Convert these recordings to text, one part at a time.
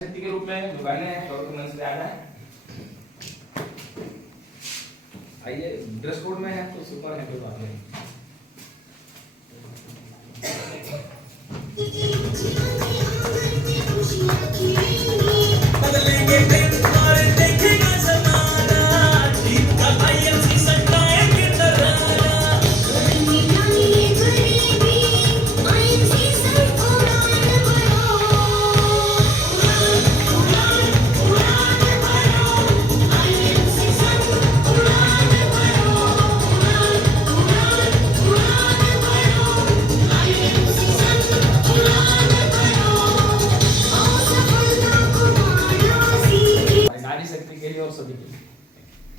शक्ति के रूप में जो बहने हैं तो मंच पे आ जाए। आइए, ड्रेस कोड में है तो सुपर है, कोई बात नहीं। बदलेंगे दिन और देखेगा ज़माना, जीत का IMC सटाएंगे तराना। बड़ी गरीबी IMC संग उड़ान भरो, उड़ान उड़ान भरो, IMC संग उड़ान भरो, उड़ान उड़ान उड़ान भरो, IMC संग उड़ान भरो, और सफलता को पाना सीखे। नारी शक्ति के लिए और सभी के लिए।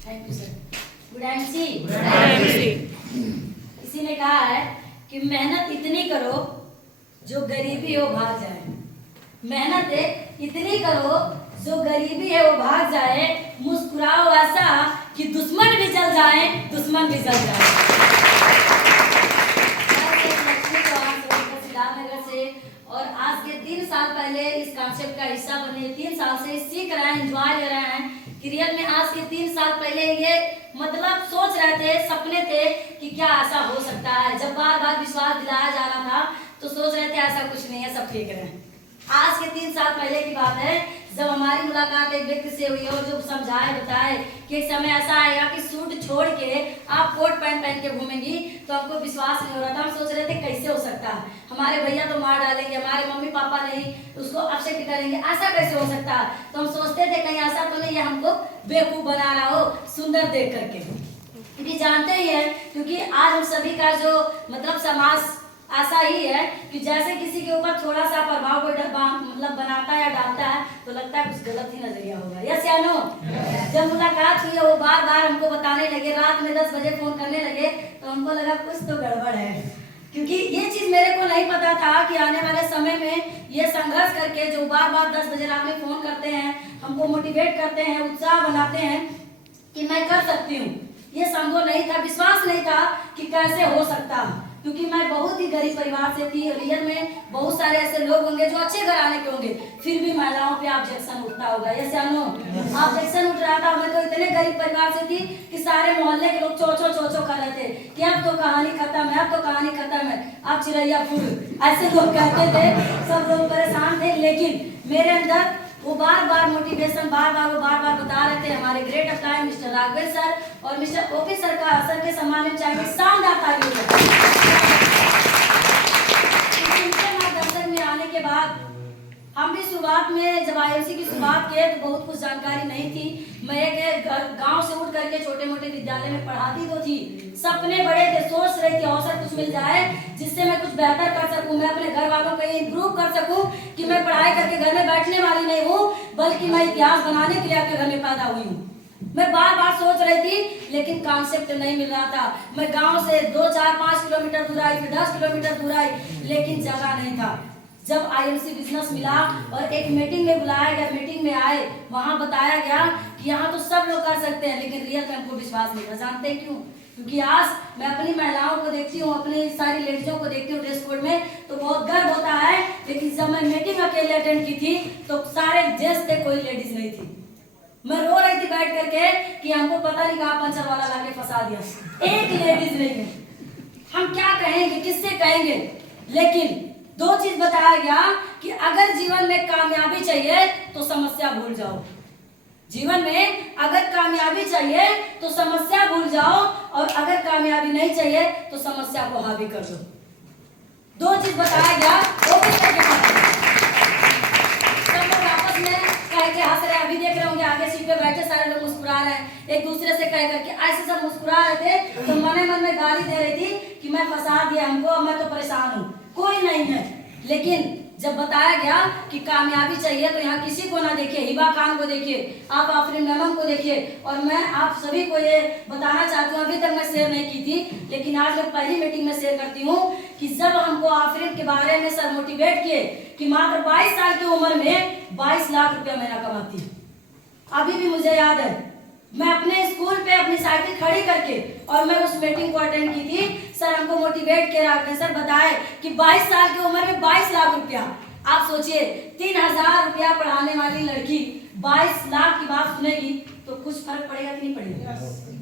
Thank you sir. Good MC. MC। किसी ने कहा है कि मेहनत इतनी करो जो गरीबी हो भाग जाए। मेहनत इतनी करो जो गरीबी है वो भाग जाए। मुस्कुराओ ऐसा कि दुश्मन भी जल जाए, दुश्मन भी जल जाए। लक्ष्मी चौहान सिद्धार्थनगर से, और आज के 3 साल पहले इस कॉन्सेप्ट का हिस्सा बने। 3 साल से सीख रहे हैं, एंजॉय ले रहे हैं कि रियल में आज के 3 साल पहले ये मतलब सोच रहे थे, सपने थे कि क्या ऐसा हो सकता है। जब बार बार विश्वास दिलाया जा रहा था तो सोच रहे थे ऐसा कुछ नहीं है, सब ठीक है। आज के 3 साल पहले की बात है जब हमारी मुलाकात एक व्यक्ति से हुई और जो समझाए बताए कि एक समय ऐसा आएगा कि सूट छोड़ के आप कोट पैंट पहन के घूमेंगी, तो हमको विश्वास नहीं हो रहा था। हम सोच रहे थे कैसे हो सकता है, हमारे भैया तो मार डालेंगे, हमारे मम्मी पापा नहीं उसको अपसेट करेंगे, ऐसा कैसे हो सकता है। तो हम सोचते थे कहीं ऐसा तो नहीं है हमको बेवकूफ बना रहा हो सुंदर देख करके, क्योंकि जानते ही है क्योंकि आज हम सभी का जो मतलब समाज ऐसा ही है कि जैसे किसी के ऊपर थोड़ा सा प्रभाव कोई मतलब बनाता है या डालता है तो लगता है कुछ गलत ही नजरिया होगा। यस या नो? जब मुलाकात हुई है वो बार बार हमको बताने लगे, रात में 10 बजे फोन करने लगे, तो हमको लगा कुछ तो गड़बड़ है, क्योंकि ये चीज मेरे को नहीं पता था कि आने वाले समय में ये संघर्ष करके जो बार बार 10 बजे रात में फोन करते हैं, हमको मोटिवेट करते हैं, उत्साह बनाते हैं कि मैं कर सकती हूँ। ये संभव नहीं था, विश्वास नहीं था कि कैसे हो सकता, क्योंकि मैं बहुत ही गरीब परिवार से थी। रियल में बहुत सारे ऐसे लोग होंगे जो अच्छे घराने के होंगे, फिर भी महिलाओं पे ऑब्जेक्शन उठता होगा। यस या नो? ऑब्जेक्शन उठ रहा था। मैं तो इतने गरीब परिवार से थी कि सारे मोहल्ले के लोग चो चो चो चो कर रहे थे कि अब तो कहानी खत्म है, अब तो कहानी खत्म है, अब चिड़ैया फूल, ऐसे लोग कहते थे। सब लोग परेशान थे, लेकिन मेरे अंदर वो बार बार मोटिवेशन बार बार बता रहे थे। हमारे ग्रेट अपलाइन मिस्टर राघवेल सर और मिस्टर ओपी सर का असर के सम्मान में चाहिए शानदार तालियों से। उनके मार्गदर्शन में आने के बाद हम भी शुरुआत में जब IMC की शुरुआत किए तो बहुत कुछ जानकारी नहीं थी। मैं एक गांव से उठ करके छोटे मोटे विद्यालय में पढ़ाती तो थी, सपने बड़े थे, सोच रही थी अवसर कुछ मिल जाए जिससे मैं कुछ बेहतर कर सकूं, मैं अपने घर वालों को इम्प्रूव कर सकूं कि मैं पढ़ाई करके घर में बैठने वाली नहीं हूं, बल्कि मैं इतिहास बनाने के लिए आपके घर में पैदा हुई हूँ। मैं बार बार सोच रही थी, लेकिन कॉन्सेप्ट नहीं मिल रहा था। मैं गांव से 2, 4, 5 किलोमीटर दूर आई, फिर 10 किलोमीटर दूर आई, लेकिन जगह नहीं था। जब IMC बिजनेस मिला और एक मीटिंग में बुलाया गया, मीटिंग में आए, वहां बताया गया कि यहाँ तो सब लोग कर सकते हैं, लेकिन रियल में हमको विश्वास नहीं था। जानते हैं क्यों? क्योंकि आज मैं अपनी महिलाओं को देखती हूँ, अपनी सारी लेडीजों को देखती हूँ ड्रेस कोड में, तो बहुत गर्व होता है। लेकिन जब मैं मीटिंग अकेले अटेंड की थी तो सारे जेंट्स थे, कोई लेडीज नहीं थी। मैं रो रही थी बैठ करके कि हमको पता नहीं कहाँ पंचर वाला लाके फंसा दिया, एक लेडीज नहीं है। हम क्या कहेंगे, किससे कहेंगे? लेकिन 2 चीज बताया गया कि अगर जीवन में कामयाबी चाहिए तो समस्या भूल जाओ। जीवन में अगर कामयाबी चाहिए तो समस्या भूल जाओ, और अगर कामयाबी नहीं चाहिए तो समस्या को हावी कर दो। 2 चीज बताया गया। सब लोग आपस में कह के हंस रहे, अभी देख रहे होंगे आगे सीट पे बैठे सारे लोग मुस्कुरा रहे हैं, एक दूसरे से कह करके ऐसे सब मुस्कुरा रहे थे। तो मने मन में गाली दे रही थी कि मैं फंसा दिया हमको, मैं तो परेशान हूँ, कोई नहीं है। लेकिन जब बताया गया कि कामयाबी चाहिए तो यहाँ किसी को ना देखिए, हिबा खान को देखिए, आप आफरीन मेमन को देखिए, और मैं आप सभी को ये बताना चाहती हूँ, अभी तक मैं शेयर नहीं की थी, लेकिन आज मैं पहली मीटिंग में शेयर करती हूँ कि जब हमको आफरीन के बारे में सर मोटिवेट किए कि मात्र 22 साल की उम्र में 22 लाख रुपया महीना कमाती है। अभी भी मुझे याद है, मैं अपने स्कूल पे अपनी साइकिल खड़ी करके और मैं उस मीटिंग को अटेंड की थी। सर हमको मोटिवेट किया, सर बताए कि 22 साल की उम्र में 22 लाख रुपया, आप सोचिए 3000 रुपया पढ़ाने वाली वाली लड़की 22 लाख की बात सुनेगी तो कुछ फर्क पड़ेगा कि नहीं पड़ेगा?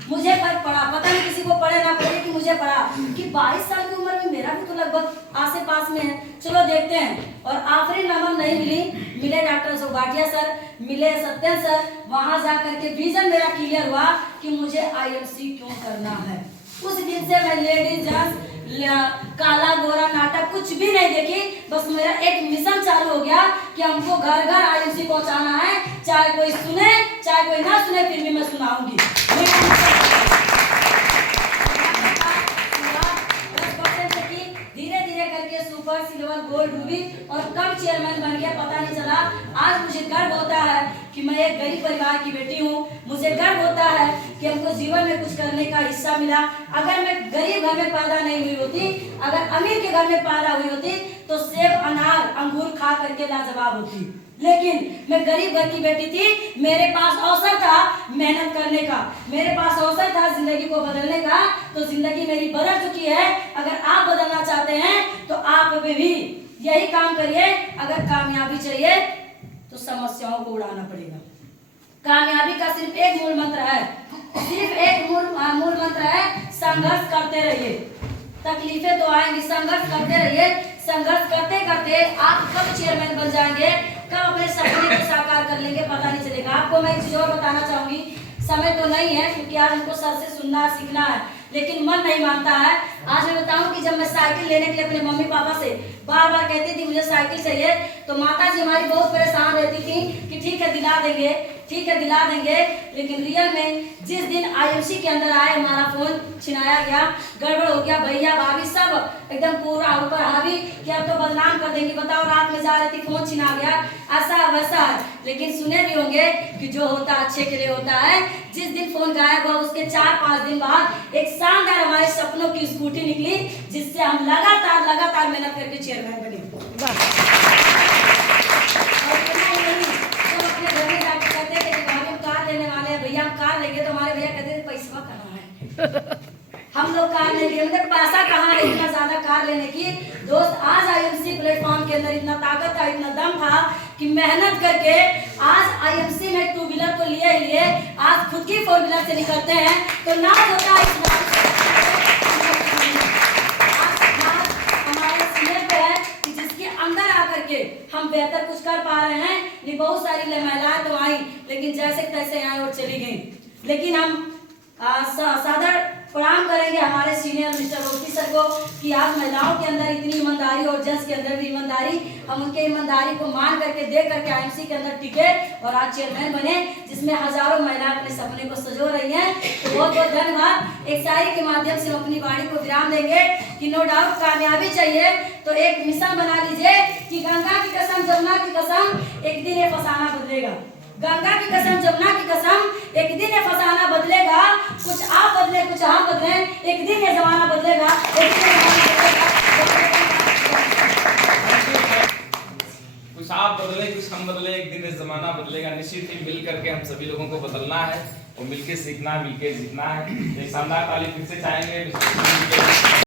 मुझे फर्क पड़ा, पता नहीं किसी को पड़े ना पड़े, कि मुझे पड़ा कि 22 साल की उम्र में मेरा भी तो लगभग आसे पास में है, चलो देखते हैं। और आखिरी नंबर नहीं मिले डॉक्टर सोगाटिया सर, मिले सत्यन सर, वहां जा करके विजन मेरा क्लियर हुआ कि मुझे IMC क्यों करना है। उस दिन से मैं लेडीज जेंट्स काला गोरा नाटक कुछ भी नहीं देखी, बस मेरा एक मिशन चालू हो गया कि हमको घर घर IMC पहुंचाना है, चाहे कोई सुने चाहे कोई ना सुने, फिर भी मैं सुनाऊंगी। धीरे धीरे करके सुपर सिल्वर गोल्ड रूबी और कब चेयरमैन बन गया पता नहीं चला। आज मुझे गर्व होता है कि मैं एक गरीब परिवार की बेटी हूँ, मुझे गर्व होता है कि हमको जीवन में कुछ करने का हिस्सा मिला। अगर मैं गरीब घर में पैदा नहीं हुई होती, अगर अमीर के घर में पैदा हुई होती तो सेब अनार अंगूर खा करके लाजवाब होती, लेकिन मैं गरीब घर की बेटी थी, मेरे पास अवसर था मेहनत करने का, मेरे पास अवसर था जिंदगी को बदलने का, तो जिंदगी मेरी बदल चुकी है। अगर आप बदलना चाहते हैं तो आप भी यही काम करिए। अगर कामयाबी चाहिए तो समस्याओं को उड़ाना पड़ेगा। कामयाबी का सिर्फ एक मूल मंत्र है, सिर्फ एक मूल मंत्र है, संघर्ष करते रहिए। तकलीफें तो आएंगी, संघर्ष करते रहिए। संघर्ष करते करते आप कब चेयरमैन बन जाएंगे, कब अपने सपने को साकार कर लेंगे पता नहीं चलेगा। आपको मैं एक चीज और बताना चाहूंगी, समय तो नहीं है क्योंकि आज हमको सर से सुनना सीखना है, लेकिन मन नहीं मानता है। आज मैं बताऊं कि जब मैं साइकिल लेने के लिए अपने मम्मी पापा से बार बार कहती थी मुझे साइकिल चाहिए, तो माता जी हमारी बहुत परेशान रहती थी कि ठीक है दिला देंगे, ठीक है दिला देंगे। लेकिन रियल में जिस दिन IMC के अंदर आए हमारा फोन छिनाया गया, गड़बड़ हो गया, भैया भाभी सब एकदम पूरा ऊपर हावी कि अब तो बदनाम कर देंगे, बताओ रात में जा रही थी फोन छिना गया, ऐसा वैसा। लेकिन सुने भी होंगे कि जो होता अच्छे के लिए होता है। जिस दिन फोन गायब हुआ उसके 4-5 दिन बाद एक शानदार हमारे सपनों की स्कूटी निकली, जिससे हम लगातार मेहनत करके चेयरमैन बने। और इतना ही नहीं, जब अपने घर में जाकर कहते थे कि भाभी हम कार लेने वाले हैं, भैया हम कार लेंगे, तो हमारे भैया कहते थे पैसा कहाँ है, हम लोग कार ले लिए, मतलब पैसा कहाँ है इतना ज्यादा कार लेने की। दोस्त आज IMC प्लेटफॉर्म के अंदर इतना ताकत था, इतना दम था कि मेहनत करके आज IMC में 2 व्हीलर तो लिए आज खुद की 4 व्हीलर से निकलते हैं, तो नाज होता है इस बात हमारे सीनियर पे है कि जिसके अंदर आकर के हम बेहतर कुछ कर पा रहे हैं। नहीं बहुत सारी महिलाएं तो आई, लेकिन जैसे तैसे आई और चली गई। लेकिन हम सादर प्रणाम करेंगे हमारे सीनियर मिस्टर रोटी सर को कि आज महिलाओं के अंदर इतनी ईमानदारी और जेंट्स के अंदर भी ईमानदारी, हम उनके ईमानदारी को मान करके देख करके IMC के अंदर टिके और आज चेयरमैन बने, जिसमें हजारों महिलाएं अपने सपने को सजो रही हैं। तो बहुत बहुत धन्यवाद। एक शायरी के माध्यम से हम अपनी वाणी को विराम देंगे कि नो डाउट कामयाबी चाहिए तो एक मिशन बना लीजिए कि गंगा की कसम जमुना की कसम एक दिन ये फसाना बदलेगा, गंगा की कसम जमुना की कसम एक दिन ये फसाना बदलेगा। कुछ आप बदले कुछ हम बदले, एक दिन ये जमाना बदलेगा, एक दिन ये जमाना बदलेगा। कुछ आप बदले कुछ हम बदले, एक दिन ये जमाना बदलेगा। निश्चित ही मिल करके हम सभी लोगों को बदलना है और मिलके सीखना, मिलके जीतना है। एक शानदार ताली फिर से चाहेंगे।